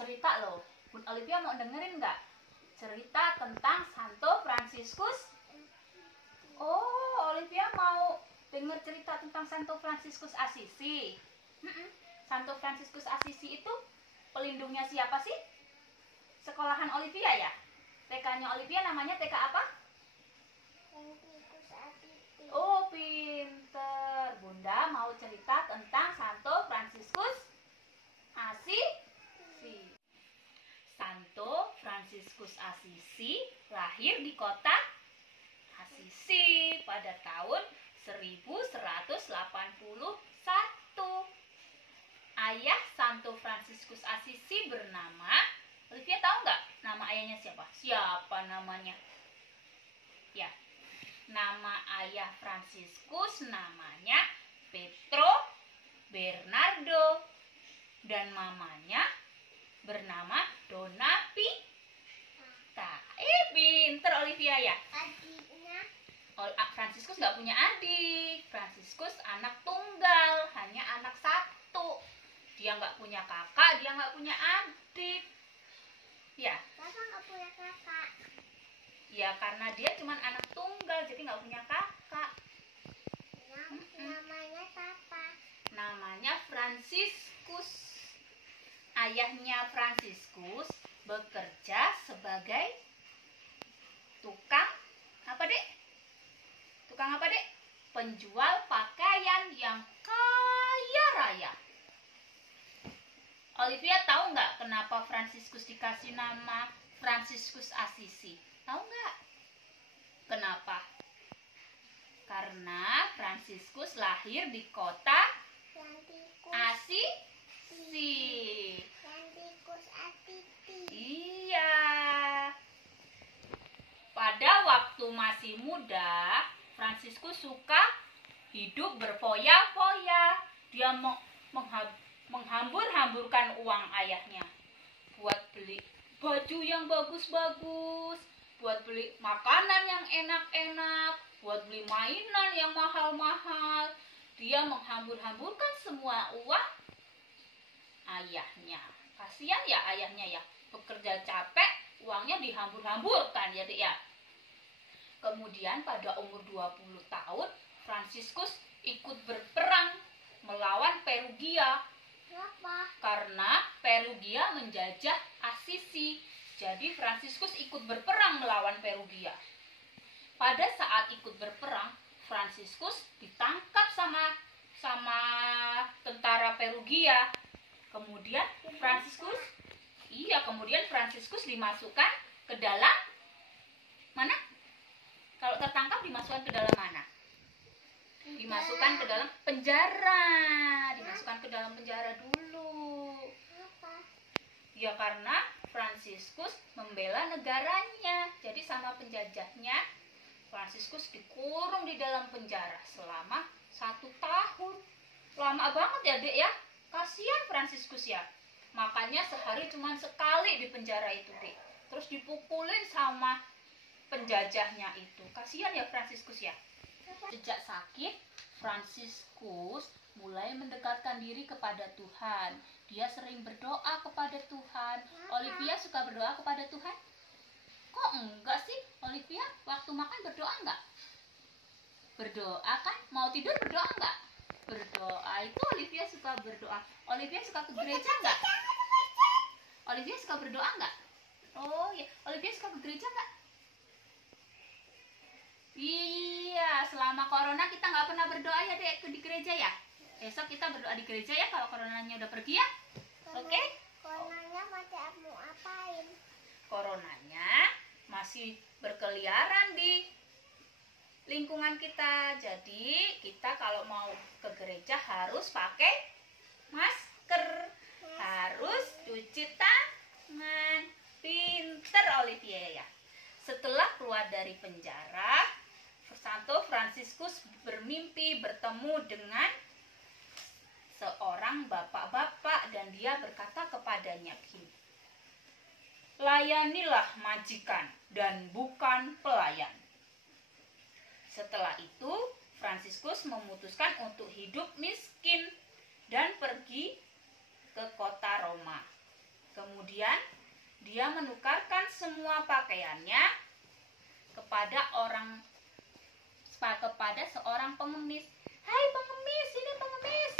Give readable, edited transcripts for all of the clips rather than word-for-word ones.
cerita loh. Bun Olivia mau dengerin nggak? Cerita tentang Santo Fransiskus. Oh, Olivia mau denger cerita tentang Santo Fransiskus Assisi. Santo Fransiskus Assisi itu pelindungnya siapa sih? Sekolahan Olivia ya? TK-nya Olivia namanya TK apa? Oh, pinter. Bunda mau cerita tentang Santo Fransiskus Assisi. Santo Fransiskus Assisi lahir di kota Assisi pada tahun 1181. Ayah Santo Fransiskus Assisi bernama, Olivia tahu nggak nama ayahnya siapa? Siapa namanya? Ya, nama ayah Fransiskus namanya Petro Bernardo dan mamanya bernama Donna Pita. Pinter Olivia ya. Adiknya? Fransiskus nggak punya adik. Fransiskus anak tunggal, hanya anak satu. Dia nggak punya kakak, dia nggak punya adik. Ya. Kenapa nggak punya kakak? Ya karena dia cuma anak tunggal, jadi nggak punya kakak. Namanya siapa? Namanya Fransiskus. Ayahnya Fransiskus bekerja sebagai tukang apa dek? Tukang apa dek? Penjual pakaian yang kaya raya. Olivia tahu nggak kenapa Fransiskus dikasih nama Fransiskus Assisi? Tahu nggak? Kenapa? Karena Fransiskus lahir di kota Assisi. Fransiskus Assisi. Iya. Pada waktu masih muda, Fransiskus suka hidup berfoya-foya. Dia menghambur-hamburkan uang ayahnya buat beli baju yang bagus-bagus, buat beli makanan yang enak-enak, buat beli mainan yang mahal-mahal. Dia menghambur-hamburkan semua uang ayahnya. Kasihan ya ayahnya ya, bekerja capek, uangnya dihambur-hamburkan ya dek ya. Kemudian pada umur 20 tahun, Fransiskus ikut berperang melawan Perugia. Kenapa? Karena Perugia menjajah Assisi. Jadi Fransiskus ikut berperang melawan Perugia. Pada saat ikut berperang, Fransiskus ditangkap sama tentara Perugia. Kemudian Fransiskus dimasukkan ke dalam mana? Kalau tertangkap dimasukkan ke dalam mana? Dimasukkan ke dalam penjara. Dimasukkan ke dalam penjara dulu. Kenapa? Ya karena Fransiskus membela negaranya. Jadi sama penjajahnya, Fransiskus dikurung di dalam penjara selama 1 tahun. Lama banget ya dek ya. Kasihan Fransiskus ya. Makanya sehari cuma sekali di penjara itu dek. Terus dipukulin sama penjajahnya itu. Kasihan ya Fransiskus ya. Sejak sakit, Fransiskus mulai mendekatkan diri kepada Tuhan. Dia sering berdoa kepada Tuhan. Olivia suka berdoa kepada Tuhan? Kok enggak sih? Olivia waktu makan berdoa enggak? Berdoa kan? Mau tidur berdoa enggak? Berdoa itu Olivia suka berdoa. Olivia suka ke gereja enggak? Olivia suka berdoa enggak? Oh ya, Olivia suka ke gereja enggak? Iya, selama corona kita nggak pernah berdoa ya dek di gereja ya. Besok kita berdoa di gereja ya kalau coronanya udah pergi ya. Oke? Coronanya masih mau apain? Coronanya masih berkeliaran di lingkungan kita. Jadi kita kalau mau ke gereja harus pakai masker, harus cuci tangan. Pinter Olivia ya. Setelah keluar dari penjara, Santo Fransiskus bermimpi bertemu dengan seorang bapak-bapak dan dia berkata kepadanya begini, layanilah majikan dan bukan pelayan. Setelah itu, Fransiskus memutuskan untuk hidup miskin dan pergi ke kota Roma. Kemudian Kemudian dia menukarkan semua pakaiannya kepada seorang pengemis. Hai pengemis, ini pengemis.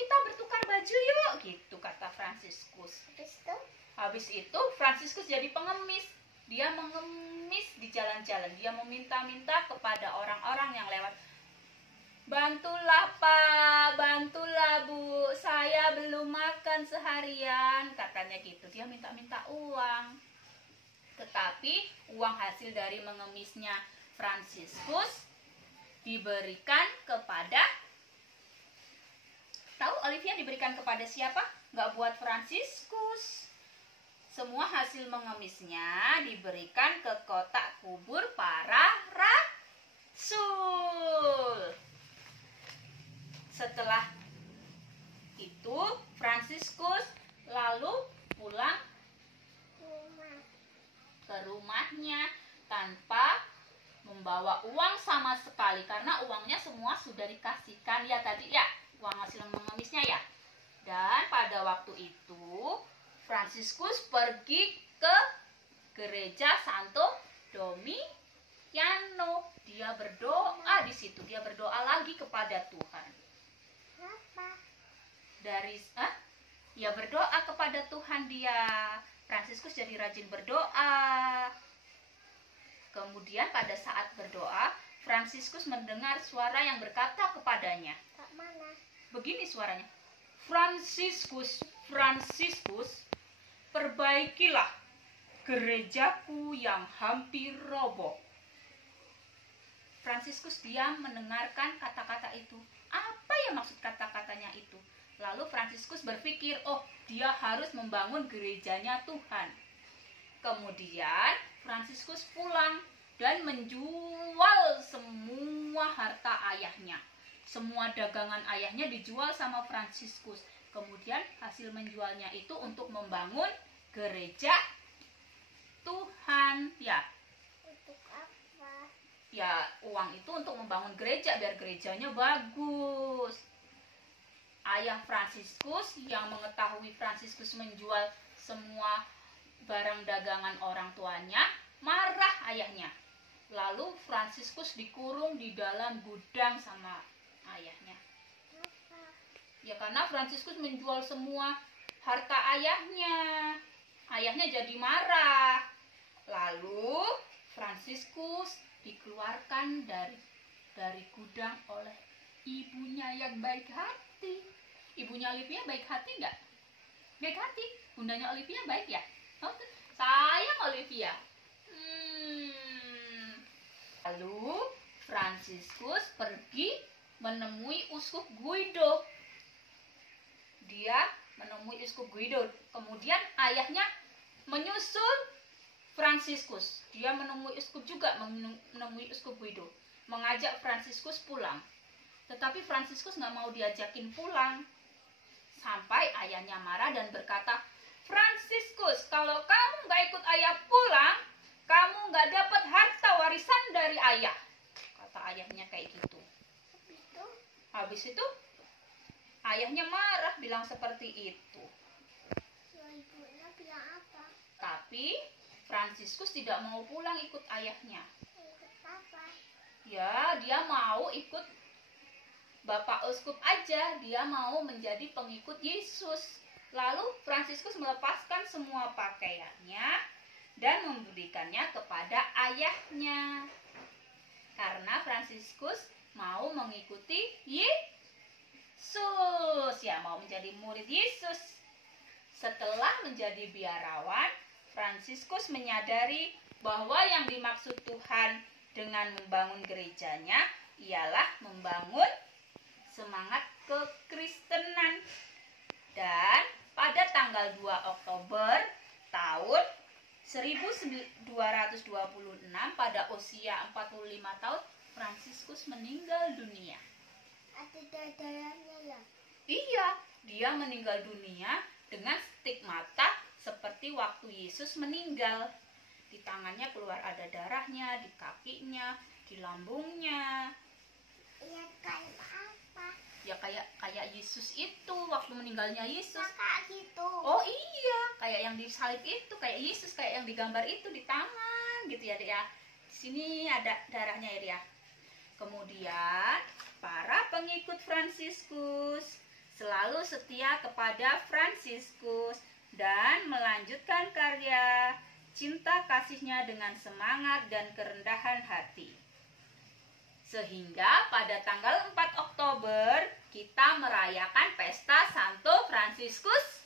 Kita bertukar baju yuk, gitu kata Fransiskus. Habis itu Fransiskus jadi pengemis. Dia mengemis di jalan-jalan. Dia meminta-minta kepada orang-orang yang lewat. Bantulah Pak, bantulah Bu, saya belum makan seharian, katanya gitu. Dia minta-minta uang. Tetapi uang hasil dari mengemisnya Fransiskus diberikan kepada, tahu Olivia diberikan kepada siapa? Gak buat Fransiskus. Semua hasil mengemisnya diberikan ke kotak kubur para rasul. Setelah itu Fransiskus lalu pulang ke rumahnya tanpa membawa uang sama sekali, karena uangnya semua sudah dikasihkan ya tadi ya, uang hasil mengemisnya ya. Dan pada waktu itu Fransiskus pergi ke gereja Santo Dominiano. Dia berdoa di situ, dia berdoa lagi kepada Tuhan. Ya berdoa kepada Tuhan dia. Fransiskus jadi rajin berdoa. Kemudian pada saat berdoa, Fransiskus mendengar suara yang berkata kepadanya. Begini suaranya. Fransiskus, perbaikilah gerejaku yang hampir roboh. Fransiskus diam mendengarkan kata-kata itu. Apa ya maksud kata-katanya itu? Lalu Fransiskus berpikir, oh dia harus membangun gerejanya Tuhan. Kemudian Fransiskus pulang dan menjual semua harta ayahnya. Semua dagangan ayahnya dijual sama Fransiskus. Kemudian hasil menjualnya itu untuk membangun gereja Tuhan. Untuk apa? Ya uang itu untuk membangun gereja biar gerejanya bagus. Ayah Fransiskus yang mengetahui Fransiskus menjual semua barang dagangan orang tuanya, marah ayahnya. Lalu Fransiskus dikurung di dalam gudang sama ayahnya. Ya karena Fransiskus menjual semua harta ayahnya. Ayahnya jadi marah. Lalu Fransiskus dikeluarkan dari gudang oleh ibunya yang baik hati. Ibunya Olivia baik hati nggak? Baik hati. Bundanya Olivia baik ya? Oh, sayang Olivia. Lalu Fransiskus pergi menemui Uskup Guido. Dia menemui Uskup Guido. Kemudian ayahnya menyusul Fransiskus. Dia menemui Uskup juga, menemui Uskup Guido. Mengajak Fransiskus pulang. Tetapi Fransiskus nggak mau diajakin pulang. Sampai ayahnya marah dan berkata, Fransiskus, kalau kamu nggak ikut ayah pulang, kamu nggak dapat harta warisan dari ayah. Kata ayahnya kayak gitu. Habis itu ayahnya marah bilang seperti itu. Ibunya bilang apa? Tapi Fransiskus tidak mau pulang ikut ayahnya. Ikut apa? Ya, dia mau ikut Bapak Uskup aja. Dia mau menjadi pengikut Yesus. Lalu Fransiskus melepaskan semua pakaiannya dan memberikannya kepada ayahnya. Karena Fransiskus mau mengikuti Yesus. Ya, mau menjadi murid Yesus. Setelah menjadi biarawan, Fransiskus menyadari bahwa yang dimaksud Tuhan dengan membangun gerejanya ialah membangun semangat kekristenan. Dan pada tanggal 2 Oktober tahun 1226 pada usia 45 tahun Fransiskus meninggal dunia. Ada darahnya ya? Iya, dia meninggal dunia dengan stigmata seperti waktu Yesus meninggal. Di tangannya keluar ada darahnya, di kakinya, di lambungnya. Iya, kayak apa? Ya kayak Yesus itu waktu meninggalnya Yesus. Kakak gitu. Oh iya, kayak yang disalib itu, kayak Yesus, kayak yang digambar itu di tangan gitu ya, Dek ya. Di sini ada darahnya ya, Dek ya. Kemudian para pengikut Fransiskus selalu setia kepada Fransiskus dan melanjutkan karya cinta kasihnya dengan semangat dan kerendahan hati. Sehingga pada tanggal 4 Oktober kita merayakan pesta Santo Fransiskus